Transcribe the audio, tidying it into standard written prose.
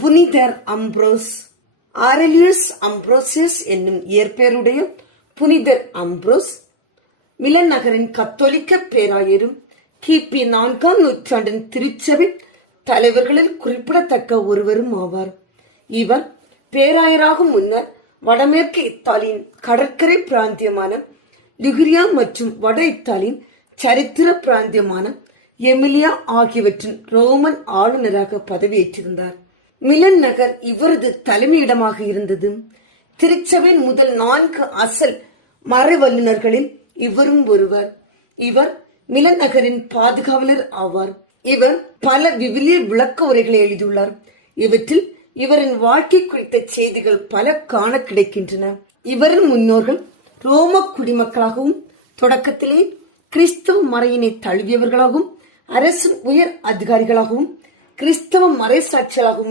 புனிதர் அம்ப்ரோஸ். ஆரலியஸ் அம்ப்ரோசியஸ் என்னும் இயற்பெயருடைய புனிதர் அம்ப்ரோஸ் மிலன் நகரின் கத்தோலிக்க பேராயரும் கிபி 4ஆம் நூற்றாண்டின் திருச்சபை தலைவர்களில் குறிப்பிடத்தக்க ஒருவரும் ஆவார். இவர் பேராயராகும் முன்னர் வடமேற்கு இத்தாலியின் கடற்கரை பிராந்தியமான லிகுரியா மற்றும் வட இத்தாலியின் சரித்திர பிராந்தியமான எமிலியா ஆகியவற்றின் ரோமன் ஆளுநராக பதவியேற்றிருந்தார். மிலன் நகர் இவரது தலைமையிடமாக இருந்தது. திருச்சபையின் முதல் 4 அசல் மறை வல்லுநர்களில் இவரும் ஒருவர். இவர் மிலன் நகரின் பாதுகாவலர் ஆவார். இவர் பல விவிலிய விளக்க உரைகளை எழுதியுள்ளார். இவற்றில் இவரின் வாழ்க்கை குறித்த செய்திகள் பல காண கிடைக்கின்றன. இவரின் முன்னோர்கள் ரோம குடிமக்களாகவும் தொடக்கத்திலே கிறிஸ்தவ மறையினை தழுவியவர்களாகவும் அரசின் உயர் அதிகாரிகளாகவும் கிறிஸ்தவ மறை சாட்சிகளாகவும்